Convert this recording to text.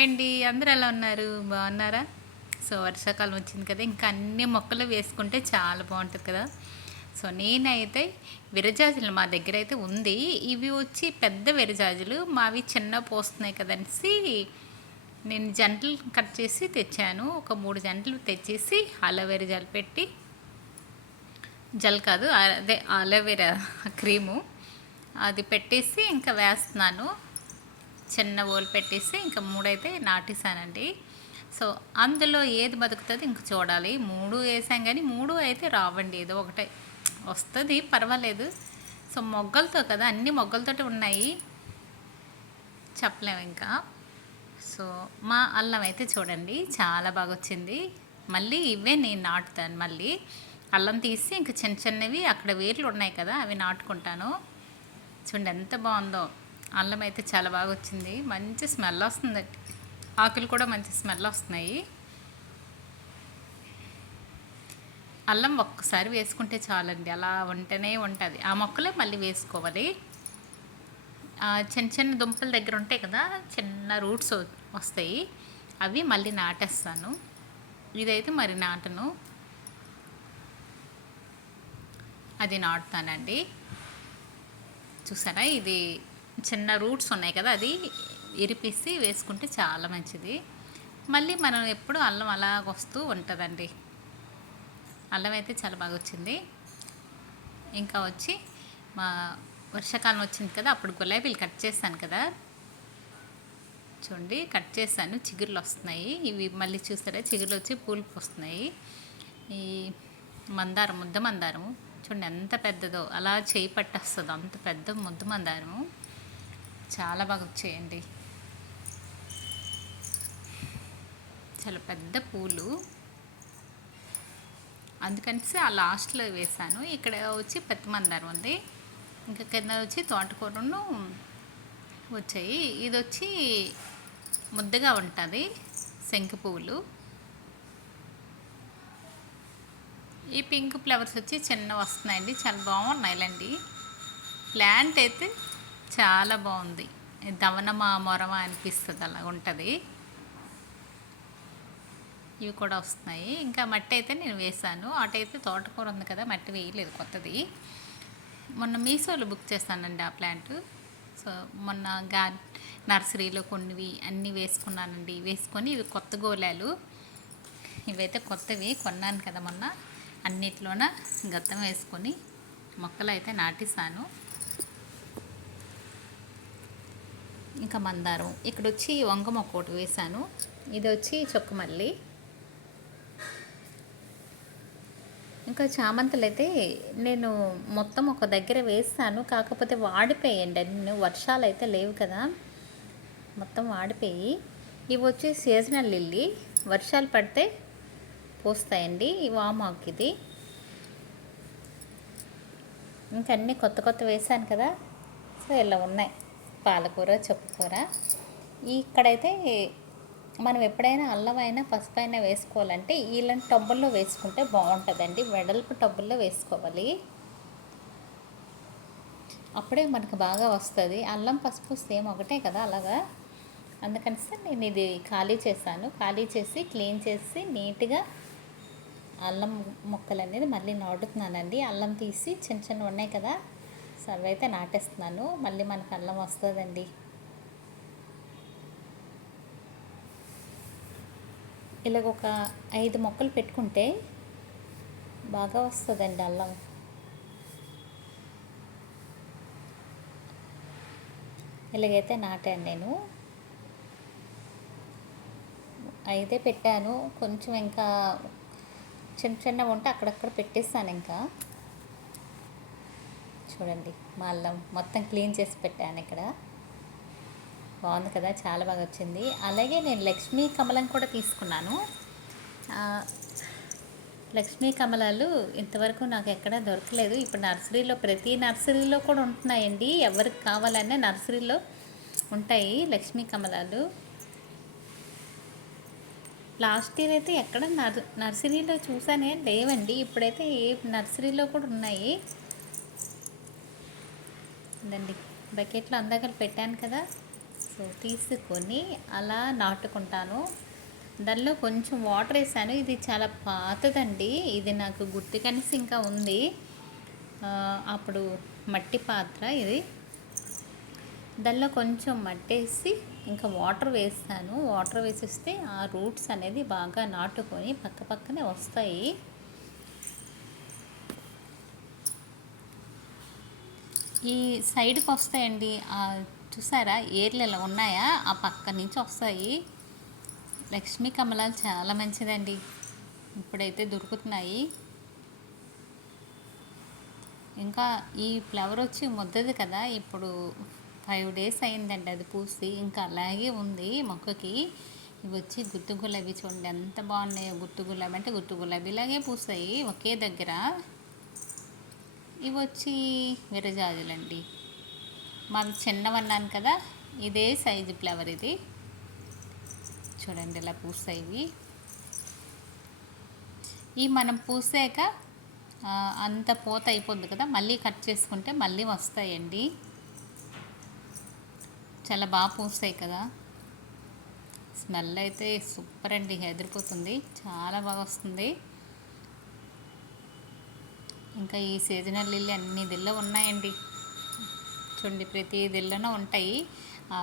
Hi అండి అందరూ ఎలా ఉన్నారు? బాగున్నారా? సో వర్షాకాలం వచ్చింది కదా ఇంకా అన్ని మొక్కలు వేసుకుంటే చాలా బాగుంటుంది కదా. సో నేనైతే విరజాజులు మా దగ్గర అయితే ఉంది. ఇవి వచ్చి పెద్ద విరజాజులు మావి చిన్న పోస్తున్నాయి కదనేసి నేను జంటలు కట్ చేసి తెచ్చాను. ఒక మూడు జంటలు తెచ్చేసి అలోవెరా జల్ పెట్టి జల్ కాదు అదే అలోవెరా క్రీము. అది పెట్టేసి ఇంకా వేస్తున్నాను. చిన్న ఓలు పెట్టేసి ఇంకా మూడైతే నాటేసానండి సో అందులో ఏది బతుకుతుంది ఇంక చూడాలి. మూడు వేసాం కానీ మూడు అయితే రావండి. ఏదో ఒకటే. వస్తుంది పర్వాలేదు. సో మొగ్గలతో కదా అన్ని మొగ్గలతోటి ఉన్నాయి. చెప్పలేము ఇంకా. సో మా అల్లం అయితే చూడండి. చాలా బాగా వచ్చింది మళ్ళీ ఇవే నేను నాటుతాను మళ్ళీ. అల్లం తీసి ఇంకా చిన్న చిన్నవి అక్కడ వేర్లు ఉన్నాయి కదా అవి నాటుకుంటాను. చూడండి ఎంత బాగుందో. అల్లం అయితే చాలా బాగా వచ్చింది. మంచి స్మెల్ వస్తుంది. ఆకులు కూడా మంచి స్మెల్ వస్తున్నాయి. అల్లం ఒక్కసారి వేసుకుంటే చాలండి. అలా వంటనే ఉంటుంది. ఆ మొక్కలే మళ్ళీ వేసుకోవాలి. చిన్న చిన్న దుంపల దగ్గర ఉంటాయి కదా చిన్న రూట్స్ వస్తాయి. అవి మళ్ళీ నాటేస్తాను. ఇదైతే మరి నాటను. అది నాటుతానండి. చూసారా? ఇది చిన్న రూట్స్ ఉన్నాయి కదా అది ఇరిపిసి వేసుకుంటే చాలా మంచిది. మళ్ళీ మనం ఎప్పుడు అల్లం అలాగ వస్తూ ఉంటుందండి. అల్లం అయితే చాలా బాగా వచ్చింది. ఇంకా వచ్చి మా వర్షాకాలం వచ్చింది కదా అప్పుడు గులాబీలు కట్ చేశాను కదా. చూడండి కట్ చేశాను. చిగుర్లు వస్తున్నాయి. ఇవి మళ్ళీ చూస్తారా చిగుర్లు వచ్చి పూలు పూస్తున్నాయి ఈ మందారం ముద్ద మందారం చూడండి ఎంత పెద్దదో. అలా చేయి పట్టేస్తుంది. అంత పెద్ద ముద్ద మందారము. చాలా బాగా వచ్చాయండి చాలా పెద్ద పూలు. అందుకని ఆ లాస్ట్లో వేసాను. ఇక్కడ వచ్చి పెద్ద మందారం ఉంది. ఇంకా కింద వచ్చి తోటకూరను వచ్చాయి. ఇది వచ్చి ముద్దగా ఉంటుంది. శంఖ పువ్వులు. ఈ పింక్ ఫ్లవర్స్ వచ్చి చిన్న వస్తున్నాయండి. చాలా బాగున్నాయిలండి. ప్లాంట్ అయితే చాలా బాగుంది. దవనమా మొరమ అనిపిస్తుంది అలా ఉంటుంది. ఇవి కూడా వస్తున్నాయి. ఇంకా మట్టి అయితే నేను వేసాను అటైతే తోటకూర ఉంది కదా మట్టి వేయలేదు కొత్తది. మొన్న మీషోలో బుక్ చేస్తానండి ఆ ప్లాంట్. సో మొన్న గా నర్సరీలో కొన్నివి అన్నీ వేసుకున్నానండి. వేసుకొని ఇవి కొత్త గోళాలు. ఇవైతే కొత్తవి కొన్నాను కదా మొన్న. అన్నిట్లోన గత్తం వేసుకొని మొక్కలు అయితే నాటిస్తాను ఇంకా మందారం. ఇక్కడ వచ్చి వంగ మొక్క ఒకటి వేసాను ఇది వచ్చి చొక్కమల్లి. ఇంకా చామంతులు అయితే నేను మొత్తం ఒక దగ్గర వేస్తాను. కాకపోతే వాడిపోయండి. నేను వర్షాలు అయితే లేవు కదా. మొత్తం వాడిపోయి. ఇవి వచ్చి సీజనల్ లిల్లీ. వర్షాలు పడితే పోస్తాయండి. ఈ వామాకు ఇది ఇంకా అన్నీ కొత్త కొత్త వేసాను కదా. సో ఇలా ఉన్నాయి. పాలకూర చెప్పుకూర. ఇక్కడైతే మనం ఎప్పుడైనా అల్లం అయినా పసుపు అయినా వేసుకోవాలంటే ఇలాంటి టబ్బుల్లో వేసుకుంటే బాగుంటుందండి. వెడల్పు టబ్బుల్లో వేసుకోవాలి. అప్పుడే మనకు బాగా వస్తుంది. అల్లం పసుపు సేమ్ ఒకటే కదా అలాగా? అందుకని నేను ఇది ఖాళీ చేశాను. ఖాళీ చేసి క్లీన్ చేసి నీట్గా అల్లం ముక్కలు అనేది మళ్ళీ నాటుతున్నానండి. అల్లం తీసి చిన్న చిన్న ఉన్నాయి కదా? సో అయితే నాటేస్తున్నాను. మళ్ళీ మనకు అల్లం వస్తుందండి. ఇలాగ ఒక ఐదు మొక్కలు పెట్టుకుంటే బాగా వస్తుందండి అల్లం. ఇలాగైతే నాటాను నేను. అయితే పెట్టాను. కొంచెం ఇంకా చిన్న చిన్న ఉంటే అక్కడక్కడ పెట్టేస్తాను ఇంకా. చూడండి మా అల్లం మొత్తం క్లీన్ చేసి పెట్టాను ఇక్కడ. బాగుంది కదా చాలా బాగా వచ్చింది. అలాగే నేను లక్ష్మీ కమలం కూడా తీసుకున్నాను. లక్ష్మీ కమలాలు ఇంతవరకు నాకు ఎక్కడ దొరకలేదు. ఇప్పుడు నర్సరీలో ప్రతి నర్సరీలో కూడా ఉంటున్నాయండి. ఎవరికి కావాలనే నర్సరీలో ఉంటాయి లక్ష్మీ కమలాలు. లాస్ట్ ఇయర్ అయితే ఎక్కడ నర్ నర్సరీలో చూసానే లేవండి. ఇప్పుడైతే ఏ నర్సరీలో కూడా ఉన్నాయి. ఇదండి బకెట్లో అందాకలు పెట్టాను కదా సో తీసుకొని అలా నాటుకుంటాను. దానిలో కొంచెం వాటర్ వేసాను. ఇది చాలా పాతదండి. ఇది నాకు గుర్తు కనీసం ఇంకా ఉంది. అప్పుడు మట్టి పాత్ర ఇది. దానిలో కొంచెం మట్టేసి ఇంకా వాటర్ వేస్తాను. వాటర్ వేసిస్తే ఆ రూట్స్ అనేది బాగా నాటుకొని పక్క పక్కనే వస్తాయి. ఈ సైడ్కి వస్తాయండి. చూసారా? ఏర్లు ఇలా ఉన్నాయా? ఆ పక్క నుంచి వస్తాయి. లక్ష్మీ కమలాలు చాలా మంచిదండి. ఇప్పుడైతే దొరుకుతున్నాయి. ఇంకా ఈ ఫ్లవర్ వచ్చి ముద్దది కదా? ఇప్పుడు ఫైవ్ డేస్ అయిందండి అది పూసి. ఇంకా అలాగే ఉంది మొక్కకి. ఇవి వచ్చి గుత్తు గులాబీ చూడండి. ఎంత బాగున్నాయో గుత్తు గులాబీ. అంటే గుత్తు గులాబీలాగే పూసాయి ఒకే దగ్గర. ఇవి వచ్చి విరజాజులండి మాది చిన్నవన్నాను కదా ఇదే సైజు ఫ్లవర్ ఇది. చూడండి ఇలా పూస్తాయి ఇవి. ఈ మనం పూసాక అంత పూత అయిపోద్ది కదా మళ్ళీ కట్ చేసుకుంటే మళ్ళీ వస్తాయండి. చాలా బాగా పూస్తాయి కదా. స్మెల్ అయితే సూపర్ అండి ఎదిరిపోతుంది చాలా బాగా వస్తుంది. ఇంకా ఈ సీజనల్ లిల్లీ అన్ని దిల్లో ఉన్నాయండి. చూడండి ప్రతి దిల్లోనూ ఉంటాయి. ఆ